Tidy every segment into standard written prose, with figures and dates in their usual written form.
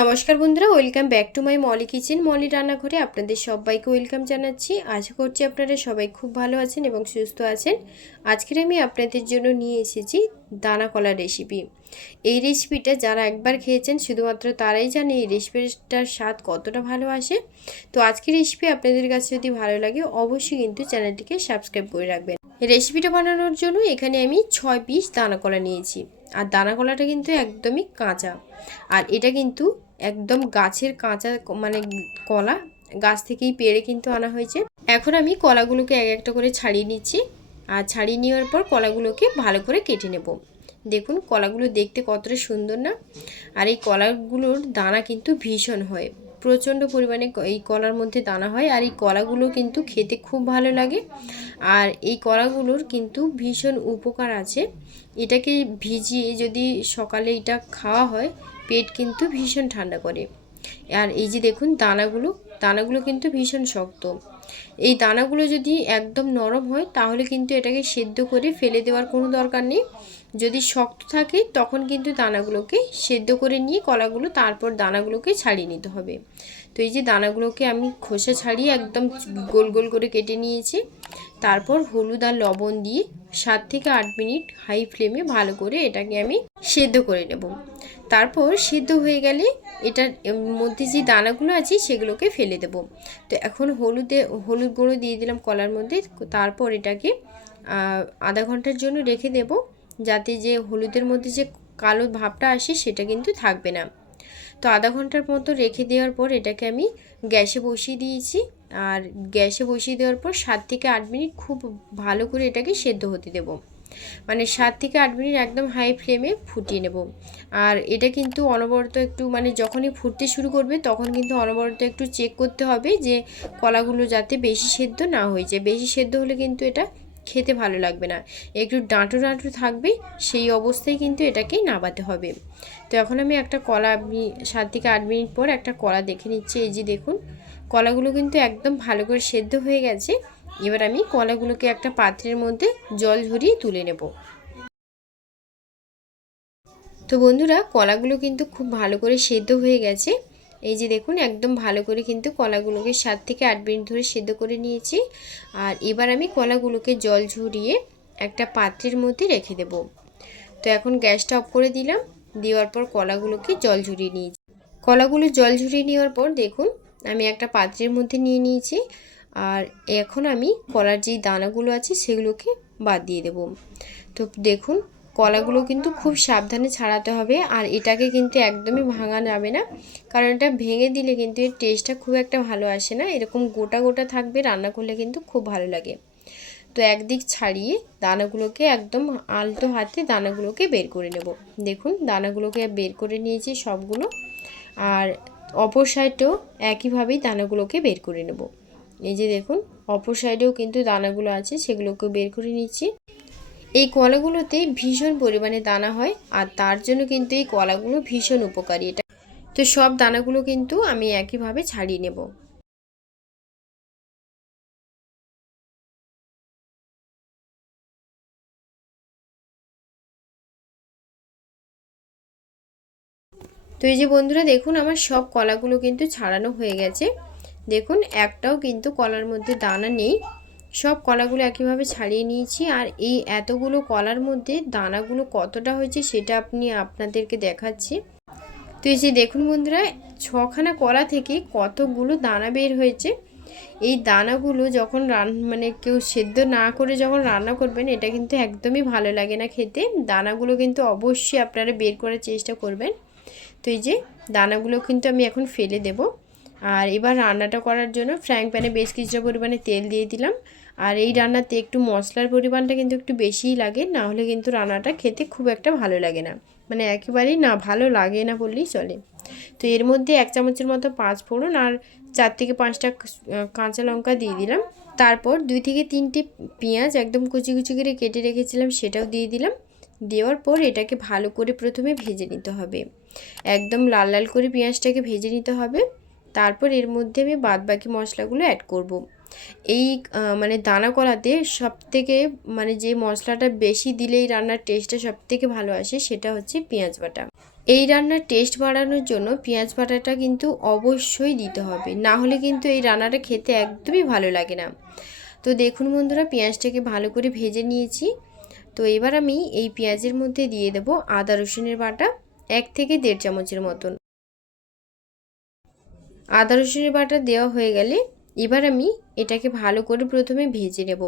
নমস্কার বন্ধুরা, welcome back to my Molly kitchen. Molly রান্নাঘরে আপনাদের সবাইকে ওয়েলকাম জানাচ্ছি। আশা করছি আপনারা সবাই খুব ভালো আছেন এবং সুস্থ আছেন। আজকের আমি আপনাদের জন্য নিয়ে এসেছি দানা কলা রেসিপি। এই রেসিপিটা যারা একবার খেয়েছেন শুধুমাত্র তারাই জানে এই রেসিপিটার স্বাদ কতটা ভালো আসে। তো আজকের রেসিপি আপনাদের কাছে যদি ভালো লাগে অবশ্যই কিন্তু চ্যানেলটিকে সাবস্ক্রাইব করে রাখবেন। রেসিপিটা বানানোর জন্য এখানে আমি 6 পিস দানা কলা নিয়েছি। আর দানা কলাটা কিন্তু একদমই কাঁচা, আর এটা কিন্তু একদম গাছের কাঁচা মানে কলা, গাছ থেকেই পেড়ে কিন্তু আনা হয়েছে। এখন আমি কলাগুলোকে এক একটা করে ছাড়িয়ে নিচ্ছি, আর ছাড়িয়ে নেওয়ার পর কলাগুলোকে ভালো করে কেটে নেব। দেখুন কলাগুলো দেখতে কতটা সুন্দর না। আর এই কলাগুলোর দানা কিন্তু ভীষণ হয়, প্রচণ্ড পরিমাণে এই কলার মধ্যে দানা হয়। আর এই কলাগুলো কিন্তু খেতে খুব ভালো লাগে। আর এই কলাগুলোর কিন্তু ভীষণ উপকার আছে। এটাকে ভিজিয়ে যদি সকালে এটা খাওয়া হয় পেট কিন্তু ভীষণ ঠান্ডা করে। আর এই যে দেখুন দানাগুলো কিন্তু ভীষণ শক্ত। এই দানাগুলো যদি একদম নরম হয় তাহলে কিন্তু এটাকে সেদ্ধ করে ফেলে দেওয়ার কোনো দরকার নেই। যদি শক্ত থাকে তখন কিন্তু দানাগুলোকে সেদ্ধ করে নিয়ে কলাগুলো তারপর দানাগুলোকে ছাড়িয়ে নিতে হবে। তো এই যে দানাগুলোকে আমি খোসা ছাড়িয়ে একদম গোল গোল করে কেটে নিয়েছি। তারপর হলুদ আর লবণ দিয়ে 7 থেকে 8 মিনিট হাই ফ্লেমে ভালো করে এটাকে আমি সেদ্ধ করে নেব। তারপর সেদ্ধ হয়ে গেলে এটার মধ্যে যে দানাগুলো আছে সেগুলোকে ফেলে দেব। তো এখন হলুদ গুঁড়ো দিয়ে দিলাম কলার মধ্যে। তারপর এটাকে আধা ঘন্টার জন্য রেখে দেব, যাতে যে হলুদের মধ্যে যে কালো ভাবটা আসে সেটা কিন্তু থাকবে না। তো আধা ঘন্টার মতো রেখে দেওয়ার পর এটাকে আমি গ্যাসে বসিয়ে দিয়েছি। আর গ্যাসে বসিয়ে দেওয়ার পর 7 থেকে 8 মিনিট খুব ভালো করে এটাকে সেদ্ধ হতে দেব। মানে 7 থেকে 8 মিনিট একদম হাই ফ্লেমে ফুটিয়ে নেব। আর এটা কিন্তু অনবরত একটু মানে যখনই ফুটতে শুরু করবে তখন কিন্তু অনবরত একটু চেক করতে হবে যে কলাগুলো যাতে বেশি সেদ্ধ না হয়ে যায়। বেশি সেদ্ধ হলে কিন্তু এটা খেতে ভালো লাগবে না, একটু ডাঁটো ডাঁটো থাকবে, সেই অবস্থায় কিন্তু এটাকে নাবাতে হবে। তো এখন আমি একটা কলা, আমি 7 থেকে 8 মিনিট পর একটা কলা দেখে নিচ্ছি। এই যে দেখুন কলাগুলো কিন্তু একদম ভালো করে সেদ্ধ হয়ে গেছে। এবার আমি কলাগুলোকে একটা পাত্রের মধ্যে জল ঝরিয়ে তুলে নেব। তো বন্ধুরা কলাগুলো কিন্তু খুব ভালো করে সেদ্ধ হয়ে গেছে। এই যে দেখুন একদম ভালো করে কিন্তু কলাগুলোকে 7 থেকে 8 মিনিট ধরে সেদ্ধ করে নিয়েছি। আর এবার আমি কলাগুলোকে জল ঝরিয়ে একটা পাত্রের মধ্যে রেখে দেব। তো এখন গ্যাসটা অফ করে দিলাম, দেওয়ার পর কলাগুলোকে জল ঝরিয়ে নিয়েছি। কলাগুলো জল ঝরিয়ে নেওয়ার পর দেখুন আমি একটা পাত্রের মধ্যে নিয়ে নিয়েছি। আর এখন আমি কলার যেই দানাগুলো আছে সেগুলোকে বাদ দিয়ে দেব। তো দেখুন কলাগুলো কিন্তু খুব সাবধানে ছাড়াতে হবে। আর এটাকে কিন্তু একদমই ভাঙা যাবে না, কারণ এটা ভেঙে দিলে কিন্তু এর টেস্টটা খুব একটা ভালো আসে না। এরকম গোটা গোটা থাকবে, রান্না করলে কিন্তু খুব ভালো লাগে। তো একদিক ছাড়িয়ে দানাগুলোকে একদম আলতো হাতে দানাগুলোকে বের করে নেব। দেখুন দানাগুলোকে বের করে নিয়েছি সবগুলো। আর অপর সাইডেও একইভাবেই দানাগুলোকে বের করে নেব। এই যে দেখুন অপর সাইডেও কিন্তু দানাগুলো আছে সেগুলোকে বের করে নিচ্ছি। এই কলাগুলোতে ভীষণ পরিমাণে দানা হয়, আর তার জন্য কিন্তু এই কলাগুলো ভীষণ উপকারী। এটা তো সব দানাগুলো কিন্তু আমি একইভাবে ছাড়িয়ে নেব। তো এই যে বন্ধুরা দেখুন আমার সব কলাগুলো কিন্তু ছাড়ানো হয়ে গেছে। দেখুন একটাও কিন্তু কলার মধ্যে দানা নেই, সব কলাগুলো একইভাবে ছাড়িয়ে নিয়েছি। আর এই এতগুলো কলার মধ্যে দানাগুলো কতটা হয়েছে সেটা আপনাদেরকে দেখাচ্ছি। তো এই যে দেখুন বন্ধুরা 6খানা কলা থেকে কতগুলো দানা বের হয়েছে। এই দানাগুলো যখন মানে কেউ সেদ্ধ না করে যখন রান্না করবেন এটা কিন্তু একদমই ভালো লাগে না খেতে। দানাগুলো কিন্তু অবশ্যই আপনারা বের করার চেষ্টা করবেন। তো এই যে দানাগুলো কিন্তু আমি এখন ফেলে দেব। আর এবার রান্নাটা করার জন্য ফ্রাইং প্যানে বেশ কিছুটা পরিমাণে তেল দিয়ে দিলাম। আর এই রান্নাতে একটু মশলার পরিমাণটা কিন্তু একটু বেশিই লাগে, না হলে কিন্তু রান্নাটা খেতে খুব একটা ভালো লাগে না, মানে একেবারেই না ভালো লাগে না বললেই চলে। তো এর মধ্যে 1 চামচের মতো 5 ফোড়ন আর 4 থেকে 5টা কাঁচা লঙ্কা দিয়ে দিলাম। তারপর 2 থেকে 3টে পেঁয়াজ একদম কুচি কুচি করে কেটে রেখেছিলাম সেটাও দিয়ে দিলাম। দেওয়ার পর এটাকে ভালো করে প্রথমে ভেজে নিতে হবে, একদম লাল লাল করে পেঁয়াজটাকে ভেজে নিতে হবে। তারপর এর মধ্যে আমি বাদবাকি মশলাগুলো অ্যাড করব। এই মানে দানা কলাতে সবথেকে মানে যে মশলাটা বেশি দিলেই রান্নার টেস্টটা সবথেকে ভালো আসে সেটা হচ্ছে পেঁয়াজ বাটা। এই রান্নার টেস্ট বাড়ানোর জন্য পেঁয়াজ বাটাটা কিন্তু অবশ্যই দিতে হবে, না হলে কিন্তু এই রান্নাটা খেতে একদমই ভালো লাগে না। তো দেখুন বন্ধুরা, পেঁয়াজটাকে ভালো করে ভেজে নিয়েছি। তো এবার আমি এই পেঁয়াজের মধ্যে দিয়ে দেব আদা রসুনের বাটা 1 থেকে 1.5 চামচের মতন। আদা রসুনের বাটা দেওয়া হয়ে গেলে এবার আমি এটাকে ভালো করে প্রথমে ভেজে নেব।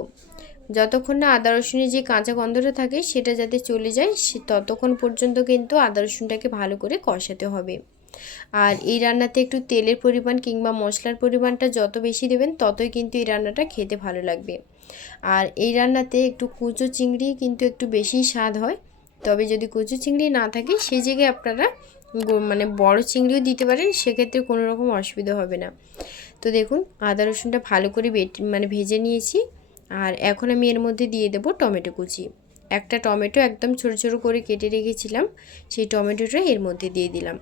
যতক্ষণ না আদা রসুনের যে কাঁচা গন্ধটা থাকে সেটা যাতে চলে যায় ততক্ষণ পর্যন্ত কিন্তু আদা রসুনটাকে ভালো করে কষাতে হবে। আর এই রান্নাতে একটু তেলের পরিমাণ কিংবা মশলার পরিমাণটা যত বেশি দেবেন ততই কিন্তু এই রান্নাটা খেতে ভালো লাগবে। আর এই রান্নাতে একটু কুচো চিংড়ি কিন্তু একটু বেশি স্বাদ হয়। তবে যদি কুচো চিংড়ি না থাকে সেই জায়গায় আপনারা মানে বড় চিংড়িও দিতে পারেন, সেক্ষেত্রে কোনো রকম অসুবিধা হবে না। তো দেখুন আদা রসুনটা ভালো করে ভেজে নিয়েছি। আর এখন আমি এর মধ্যে দিয়ে দেব টমেটো কুচি। একটা টমেটো একদম ছোটো ছোটো করে কেটে রেখেছিলাম, সেই টমেটোটা এর মধ্যে দিয়ে দিলাম।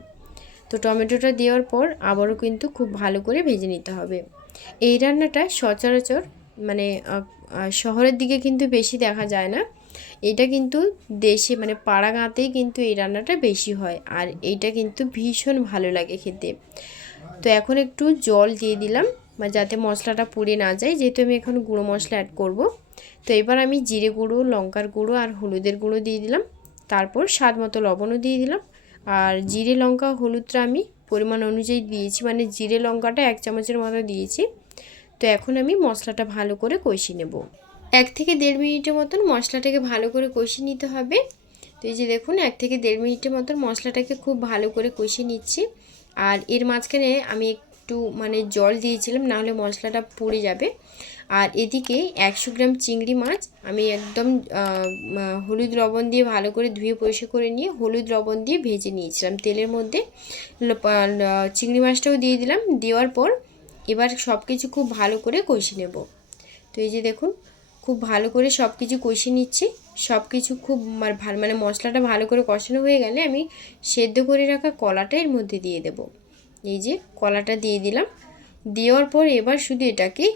তো টমেটোটা দেওয়ার পর আবারও কিন্তু খুব ভালো করে ভেজে নিতে হবে। এই রান্নাটা সচরাচর মানে শহরের দিকে কিন্তু বেশি দেখা যায় না, এটা কিন্তু দেশে মানে পাড়া গাঁতেই কিন্তু এই রান্নাটা বেশি হয়। আর এইটা কিন্তু ভীষণ ভালো লাগে খেতে। তো এখন একটু জল দিয়ে দিলাম যাতে মশলাটা পুড়ে না যায়, যেহেতু আমি এখন গুঁড়ো মশলা অ্যাড করব। তো এবার আমি জিরে গুঁড়ো, লঙ্কার গুঁড়ো আর হলুদের গুঁড়ো দিয়ে দিলাম। তারপর স্বাদ মতো লবণও দিয়ে দিলাম। আর জিরে লঙ্কা হলুদটা আমি পরিমাণ অনুযায়ী দিয়েছি, মানে জিরে লঙ্কাটা 1 চামচের মতো দিয়েছি। তো এখন আমি মশলাটা ভালো করে কষিয়ে নেব। 1 থেকে 1.5 মিনিটের মতন মশলাটাকে ভালো করে কষিয়ে নিতে হবে। তো এই যে দেখুন 1 থেকে 1.5 মিনিটের মতন মশলাটাকে খুব ভালো করে কষিয়ে নিচ্ছি। আর এর মাঝখানে আমি একটু মানে জল দিয়েছিলাম, নাহলে মশলাটা পুড়ে যাবে। আর এদিকে 100 গ্রাম চিংড়ি মাছ আমি একদম হলুদ লবণ দিয়ে ভালো করে ধুয়ে পরিষ্কার করে নিয়ে হলুদ লবণ দিয়ে ভেজে নিয়েছিলাম তেলের মধ্যে। চিংড়ি মাছটাও দিয়ে দিলাম। দেওয়ার পর এবার সব কিছু খুব ভালো করে কষিয়ে নেব। তো এই যে দেখুন খুব ভালো করে সব কিছু কষিয়ে নিচ্ছি। সব কিছু খুব মানে মশলাটা ভালো করে কষানো হয়ে গেলে আমি সেদ্ধ করে রাখা কলাটা এর মধ্যে দিয়ে দেব। এই যে কলাটা দিয়ে দিলাম। দেওয়ার পর এবার শুধু এটাকে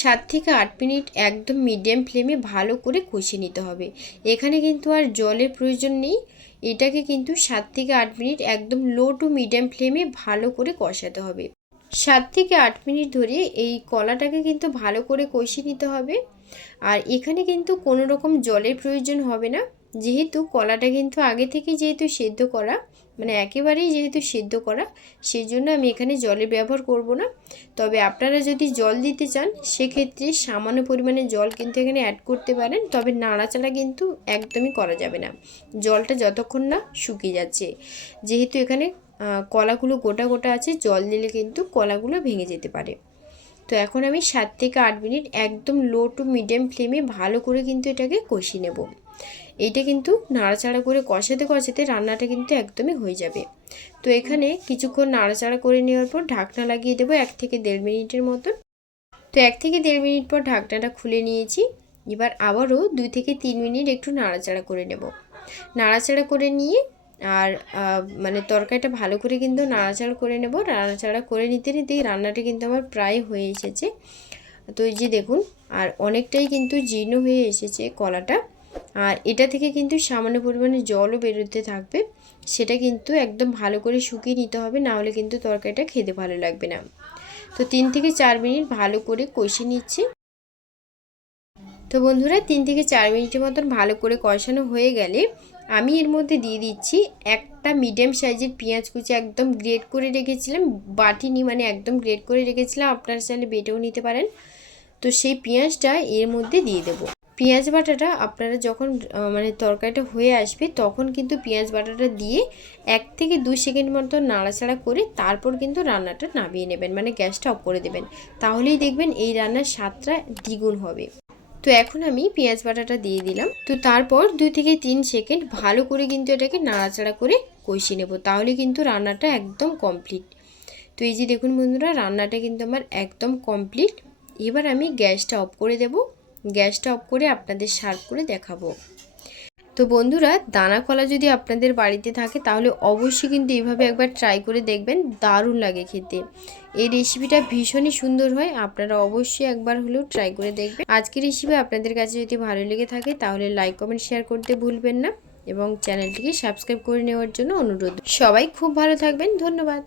7 থেকে 8 মিনিট একদম মিডিয়াম ফ্লেমে ভালো করে কষিয়ে নিতে হবে। এখানে কিন্তু আর জলের প্রয়োজন নেই। এটাকে কিন্তু 7 থেকে 8 মিনিট একদম লো টু মিডিয়াম ফ্লেমে ভালো করে কষাতে হবে। 7 থেকে 8 মিনিট ধরে এই কলাটাকে কিন্তু ভালো করে কষিয়ে নিতে হবে। আর এখানে কিন্তু কোনো রকম জলের প্রয়োজন হবে না, যেহেতু কলাটা কিন্তু আগে থেকে যেহেতু সেদ্ধ করা, মানে একেবারেই যেহেতু সেদ্ধ করা, সেই জন্য আমি এখানে জলের ব্যবহার করব না। তবে আপনারা যদি জল দিতে চান সেক্ষেত্রে সামান্য পরিমাণে জল কিন্তু এখানে অ্যাড করতে পারেন, তবে নাড়াচাড়া কিন্তু একদমই করা যাবে না জলটা যতক্ষণ না শুকিয়ে যাচ্ছে। যেহেতু এখানে কলাগুলো গোটা গোটা আছে, জল দিলে কিন্তু কলাগুলো ভেঙে যেতে পারে। তো এখন আমি 7 থেকে 8 মিনিট একদম লো টু মিডিয়াম ফ্লেমে ভালো করে কিন্তু এটাকে কষিয়ে নেব। এইটা কিন্তু নাড়াচাড়া করে কষাতে কষাতে রান্নাটা কিন্তু একদমই হয়ে যাবে। তো এখানে কিছুক্ষণ নাড়াচাড়া করে নেওয়ার পর ঢাকনা লাগিয়ে দেবো 1 থেকে 1.5 মিনিটের মতন। তো 1 থেকে 1.5 মিনিট পর ঢাকনাটা খুলে নিয়েছি। এবার আবারও 2 থেকে 3 মিনিট একটু নাড়াচাড়া করে নেব। নাড়াচাড়া করে নিয়ে আর মানে তরকারিটা ভালো করে কিন্তু নাড়াচাড়া করে নেব। নাড়াচাড়া করে নিতে নিতেই রান্নাটা কিন্তু আমার প্রায় হয়ে এসেছে। তো এই যে দেখুন আর অনেকটাই কিন্তু জীর্ণ হয়ে এসেছে কলাটা। আর এটা থেকে কিন্তু সামান্য পরিমাণে জলও বেরোতে থাকবে, সেটা কিন্তু একদম ভালো করে শুকিয়ে নিতে হবে, না হলে কিন্তু তরকারিটা খেতে ভালো লাগবে না। তো 3 থেকে 4 মিনিট ভালো করে কষিয়ে নিচ্ছি। তো বন্ধুরা 3 থেকে 4 মিনিটের মতন ভালো করে কষানো হয়ে গেলে আমি এর মধ্যে দিয়ে দিচ্ছি একটা মিডিয়াম সাইজের পেঁয়াজ কুচি, একদম গ্রেট করে রেখেছিলাম, বাটিনি মানে একদম গ্রেট করে রেখেছিলাম, আপনারা চাইলে বেটেও নিতে পারেন। তো সেই পেঁয়াজটা এর মধ্যে দিয়ে দেব। পেঁয়াজ বাটাটা আপনারা যখন মানে তরকারিটা হয়ে আসবে তখন কিন্তু পেঁয়াজ বাটাটা দিয়ে 1 থেকে 2 সেকেন্ড মতো নাড়াচাড়া করে তারপর কিন্তু রান্নাটা নামিয়ে নেবেন, মানে গ্যাসটা অফ করে দেবেন। তাহলেই দেখবেন এই রান্নার স্বাদটা দ্বিগুণ হবে। তো এখন আমি পেঁয়াজ বাটাটা দিয়ে দিলাম। তো তারপর 2 থেকে 3 সেকেন্ড ভালো করে কিন্তু এটাকে নাড়াচাড়া করে কষিয়ে নেব, তাহলে কিন্তু রান্নাটা একদম কমপ্লিট। তো এই যে দেখুন বন্ধুরা রান্নাটা কিন্তু আমার একদম কমপ্লিট। এবার আমি গ্যাসটা অফ করে দেব। গ্যাসটা অফ করে আপনাদের সার্ভ করে দেখাবো। তো বন্ধুরা দানা কলা যদি আপনাদের বাড়িতে থাকে তাহলে অবশ্যই কিন্তু এইভাবে একবার ট্রাই করে দেখবেন, দারুণ লাগে খেতে। এই রেসিপিটা ভীষণই সুন্দর হয়, আপনারা অবশ্যই একবার হলেও ট্রাই করে দেখবেন। আজকের রেসিপি আপনাদের কাছে যদি ভালো লেগে থাকে তাহলে লাইক কমেন্ট শেয়ার করতে ভুলবেন না। এবং চ্যানেলটিকে সাবস্ক্রাইব করে নেওয়ার জন্য অনুরোধ। সবাই খুব ভালো থাকবেন, ধন্যবাদ।